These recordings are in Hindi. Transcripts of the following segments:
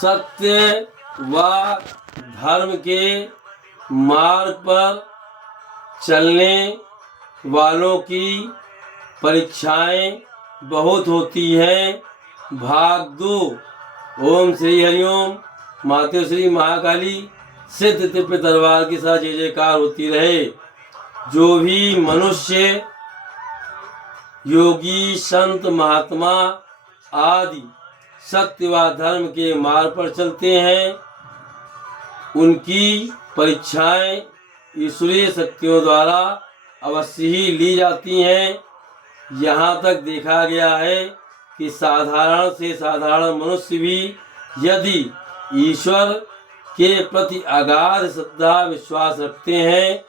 सत्य व धर्म के मार्ग पर चलने वालों की परीक्षाएं बहुत होती हैं। भाग 2। ओम श्री हरिओम। माते श्री महाकाली सिद्ध दिव्य दरबार के साथ जय जयकार होती रहे। जो भी मनुष्य योगी संत महात्मा आदि सत्य व धर्म के मार्ग पर चलते हैं, उनकी परीक्षाएं ईश्वरीय शक्तियों द्वारा अवश्य ही ली जाती हैं। यहाँ तक देखा गया है कि साधारण से साधारण मनुष्य भी यदि ईश्वर के प्रति अगाध श्रद्धा विश्वास रखते हैं,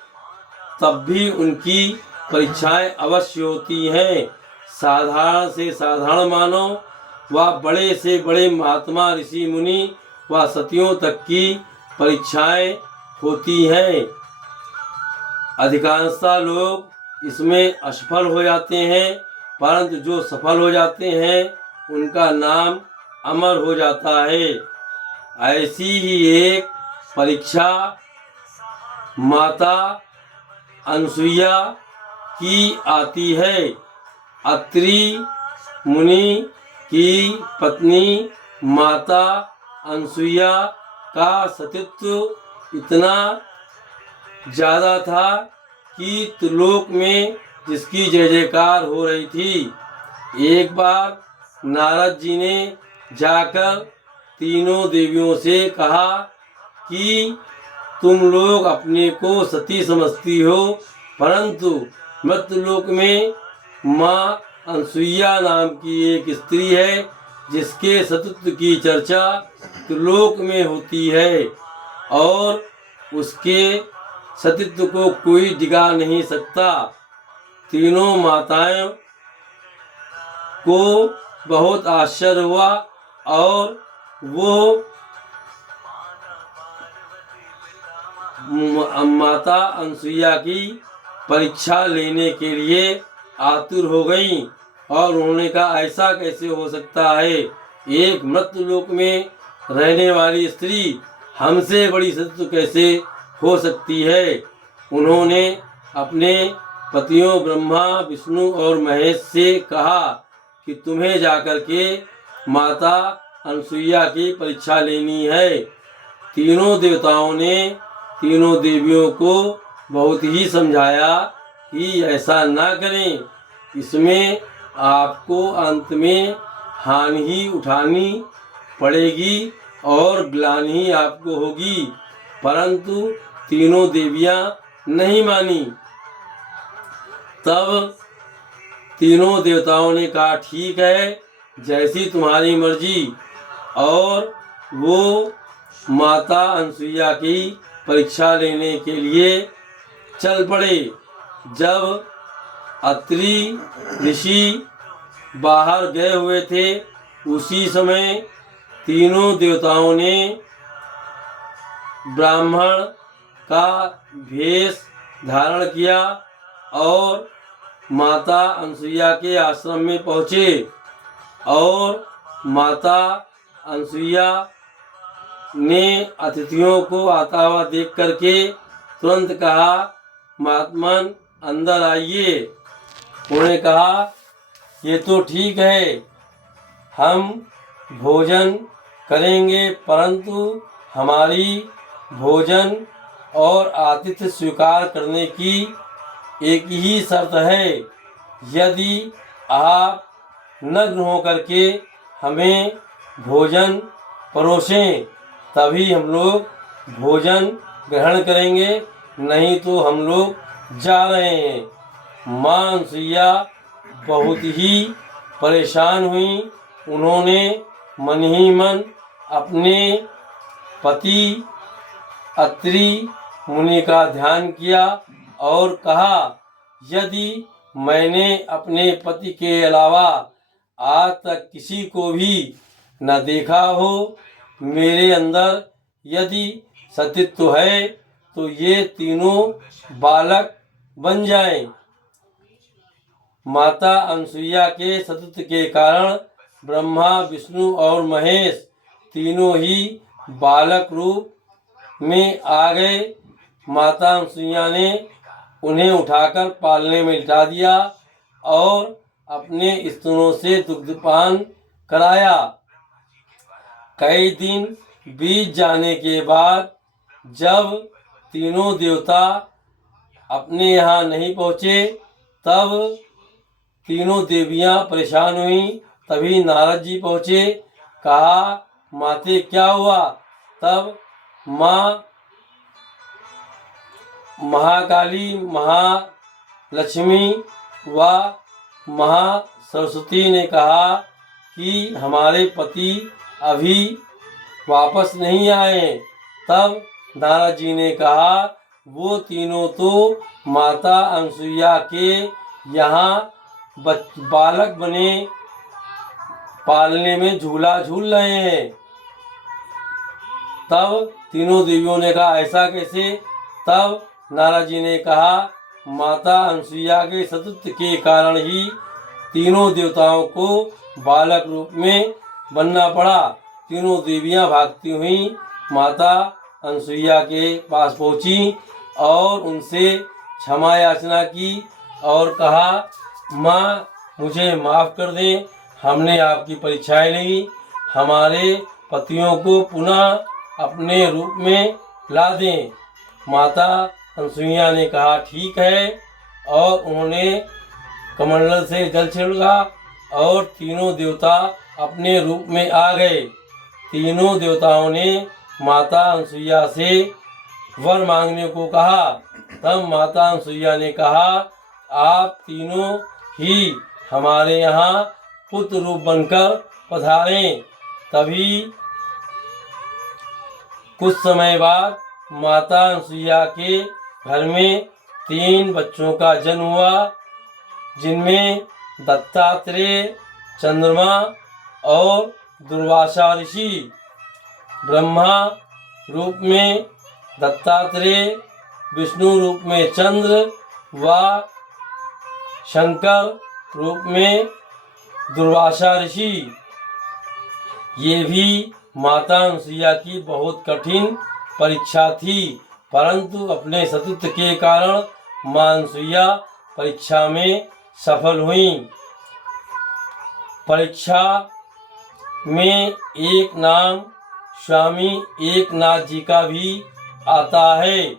तब भी उनकी परीक्षाएं अवश्य होती हैं। साधारण से साधारण मानव व बड़े से बड़े महात्मा ऋषि मुनि व सतियों तक की परीक्षाएं होती हैं। अधिकांशतः लोग इसमें असफल हो जाते हैं, परंतु जो सफल हो जाते हैं उनका नाम अमर हो जाता है। ऐसी ही एक परीक्षा माता अनसुईया की आती है। अत्रि मुनि की पत्नी माता अनसुईया का सतीत्व इतना ज़्यादा था कि त्रिलोक में जिसकी जय जयकार हो रही थी। एक बार नारद जी ने जाकर तीनों देवियों से कहा कि तुम लोग अपने को सती समझती हो, परंतु मृत्युलोक में माँ अनसुईया नाम की एक स्त्री है जिसके सतीत्व की चर्चा त्रिलोक में होती है और उसके सतीत्व को कोई डिगा नहीं सकता। तीनों माताओं को बहुत आश्चर्य हुआ और वो माता अनसुईया की परीक्षा लेने के लिए आतुर हो गईं और उन्होंने कहा ऐसा कैसे हो सकता है, एक मृत्युलोक में रहने वाली स्त्री हमसे बड़ी सत्य कैसे हो सकती है। उन्होंने अपने पतियों ब्रह्मा विष्णु और महेश से कहा कि तुम्हें जाकर के माता अनसुईया की परीक्षा लेनी है। तीनों देवताओं ने तीनों देवियों को बहुत ही समझाया कि ऐसा ना करें, इसमें आपको अंत में हानि ही उठानी पड़ेगी और ग्लानि ही आपको होगी। परंतु तीनों देवियां नहीं मानी। तब तीनों देवताओं ने कहा ठीक है, जैसी तुम्हारी मर्जी, और वो माता अनसुईया की परीक्षा लेने के लिए चल पड़े। जब अत्रि ऋषि बाहर गए हुए थे, उसी समय तीनों देवताओं ने ब्राह्मण का भेष धारण किया और माता अनसुईया के आश्रम में पहुँचे और माता अनसुईया ने अतिथियों को आता हुआ देख करके तुरंत कहा महात्मन अंदर आइए। उन्होंने कहा ये तो ठीक है, हम भोजन करेंगे, परंतु हमारी भोजन और आतिथ्य स्वीकार करने की एक ही शर्त है, यदि आप नग्न होकर के हमें भोजन परोसें तभी हम लोग भोजन ग्रहण करेंगे, नहीं तो हम लोग जा रहे हैं। माँ अनसुईया बहुत ही परेशान हुई। उन्होंने मन ही मन अपने पति अत्रि मुनि का ध्यान किया और कहा यदि मैंने अपने पति के अलावा आज तक किसी को भी न देखा हो, मेरे अंदर यदि सतीत्व है तो ये तीनों बालक बन जाएं। माता अनसुईया के सतीत्व के कारण ब्रह्मा विष्णु और महेश तीनों ही बालक रूप में आ गए। माता अनसुईया ने उन्हें उठाकर पालने में लिटा दिया और अपने स्तनों से दुग्धपान कराया। कई दिन बीत जाने के बाद जब तीनों देवता अपने यहाँ नहीं पहुँचे तब तीनों देवियाँ परेशान हुई। तभी नारद जी पहुँचे। कहा, माते क्या हुआ? तब माँ महाकाली, महालक्ष्मी व महासरस्वती ने कहा कि हमारे पति अभी वापस नहीं आए। तब नारद जी ने कहा, वो तीनों तो माता अनसुईया के यहाँ बालक बने पालने में झूला झूल रहे हैं। तब तीनों देवियों ने कहा, ऐसा कैसे? तब नारद जी ने कहा, माता अनसुईया के सतीत्व के कारण ही तीनों देवताओं को बालक रूप में बनना पड़ा। तीनों देवियां भागती हुई माता अनसुईया के पास पहुंची और उनसे क्षमा याचना की और कहा, माँ मुझे माफ़ कर दें, हमने आपकी परीक्षाएं ली, हमारे पतियों को पुनः अपने रूप में ला दें। माता अनसुईया ने कहा, ठीक है, और उन्होंने कमंडल से जल छिड़का और तीनों देवता अपने रूप में आ गए। तीनों देवताओं ने माता अनसुईया से वर मांगने को कहा। तब माता अनसुईया ने कहा, आप तीनों ही हमारे यहाँ पुत्र रूप बनकर पधारें। तभी कुछ समय बाद माता अनसुईया के घर में 3 बच्चों का जन्म हुआ, जिनमें दत्तात्रेय, चंद्रमा और दुर्वासा ऋषि। ब्रह्मा रूप में दत्तात्रेय, विष्णु रूप में चंद्र व शंकर रूप में दुर्वासा ऋषि। ये भी माता अनसुईया की बहुत कठिन परीक्षा थी, परंतु अपने सतीत्व के कारण मां अनसुईया परीक्षा में सफल हुई। परीक्षा में एक नाम स्वामी एकनाथ जी का भी आता है।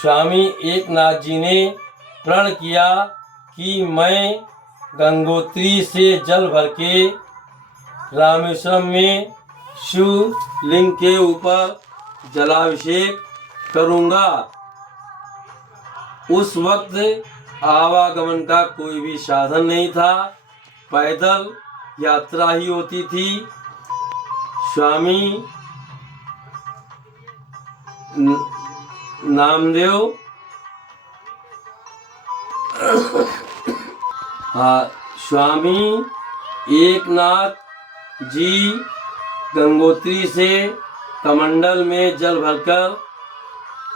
स्वामी एकनाथ जी ने प्रण किया कि मैं गंगोत्री से जल भर के रामेश्वरम में शिव लिंग के ऊपर जलाभिषेक करूँगा। उस वक्त आवागमन का कोई भी साधन नहीं था, पैदल यात्रा ही होती थी। स्वामी नामदेव स्वामी एकनाथ जी गंगोत्री से कमंडल में जल भरकर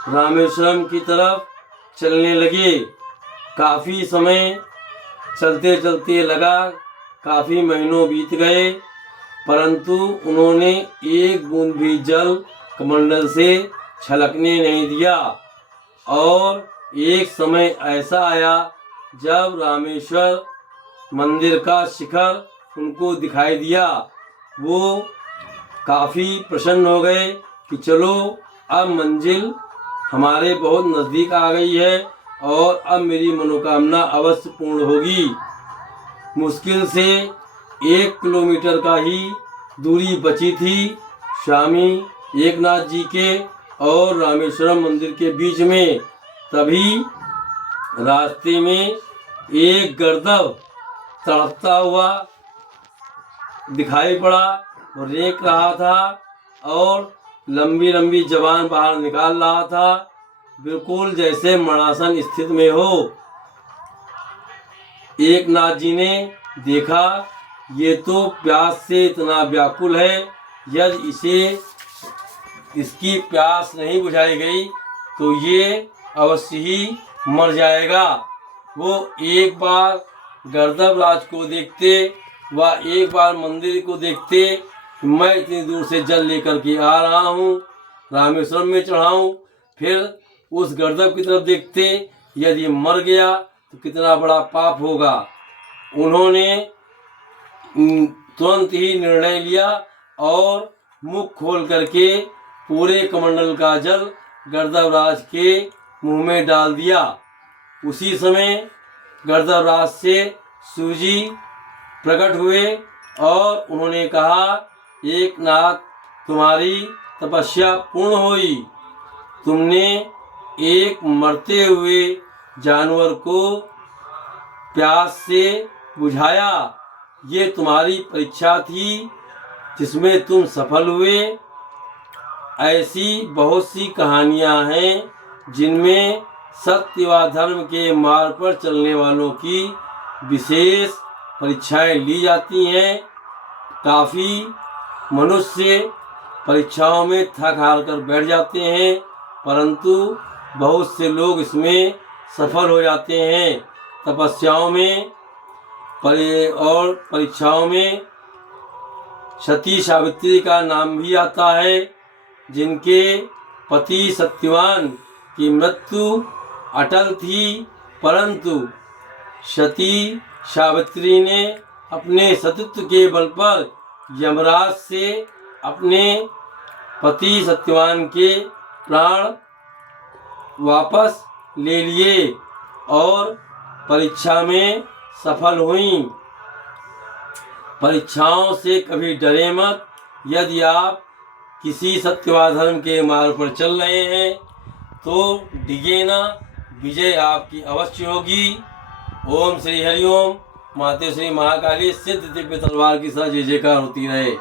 रामेश्वरम की तरफ चलने लगे। काफ़ी समय चलते चलते लगा, काफ़ी महीनों बीत गए, परंतु उन्होंने एक बूंद भी जल कमंडल से छलकने नहीं दिया। और एक समय ऐसा आया जब रामेश्वर मंदिर का शिखर उनको दिखाई दिया। वो काफ़ी प्रसन्न हो गए कि चलो अब मंजिल हमारे बहुत नज़दीक आ गई है और अब मेरी मनोकामना अवश्य पूर्ण होगी। मुश्किल से 1 किलोमीटर का ही दूरी बची थी स्वामी एकनाथ जी के और रामेश्वरम मंदिर के बीच में। तभी रास्ते में एक गर्दभ तड़पता हुआ दिखाई पड़ा और रेंक रहा था और लंबी लंबी जबान बाहर निकाल रहा था, बिल्कुल जैसे मरणासन स्थिति में हो। एकनाथ जी ने देखा ये तो प्यास से इतना व्याकुल है, यदि इसकी प्यास नहीं बुझाई गई तो ये अवश्य ही मर जाएगा। वो एक बार गर्दभराज को देखते व एक बार मंदिर को देखते कि मैं इतनी दूर से जल लेकर के आ रहा हूँ, रामेश्वरम में चढ़ाऊँ। फिर उस गर्दभ की तरफ देखते, यदि मर गया तो कितना बड़ा पाप होगा। उन्होंने तुरंत ही निर्णय लिया और मुख खोल करके पूरे कमंडल का जल गर्दभराज के मुंह में डाल दिया। उसी समय गर्दभराज से सूजी प्रकट हुए और उन्होंने कहा, एक नाथ तुम्हारी तपस्या पूर्ण हुई। तुमने एक मरते हुए जानवर को प्यास से बुझाया। ये तुम्हारी परीक्षा थी जिसमें तुम सफल हुए। ऐसी बहुत सी कहानियाँ हैं जिनमें सत्य व धर्म के मार्ग पर चलने वालों की विशेष परीक्षाएं ली जाती हैं। काफ़ी मनुष्य परीक्षाओं में थक हार कर बैठ जाते हैं, परंतु बहुत से लोग इसमें सफल हो जाते हैं। तपस्याओं में और परीक्षाओं में सती सावित्री का नाम भी आता है, जिनके पति सत्यवान की मृत्यु अटल थी, परंतु सती सावित्री ने अपने सतीत्व के बल पर यमराज से अपने पति सत्यवान के प्राण वापस ले लिए और परीक्षा में सफल हुईं। परीक्षाओं से कभी डरे मत। यदि आप किसी सत्य व धर्म के मार्ग पर चल रहे हैं तो डिगे ना, विजय आपकी अवश्य होगी। ओम श्री हरिओम। माते श्री महाकाली सिद्ध दिव्य तलवार की सदा जय जयकार होती रहे।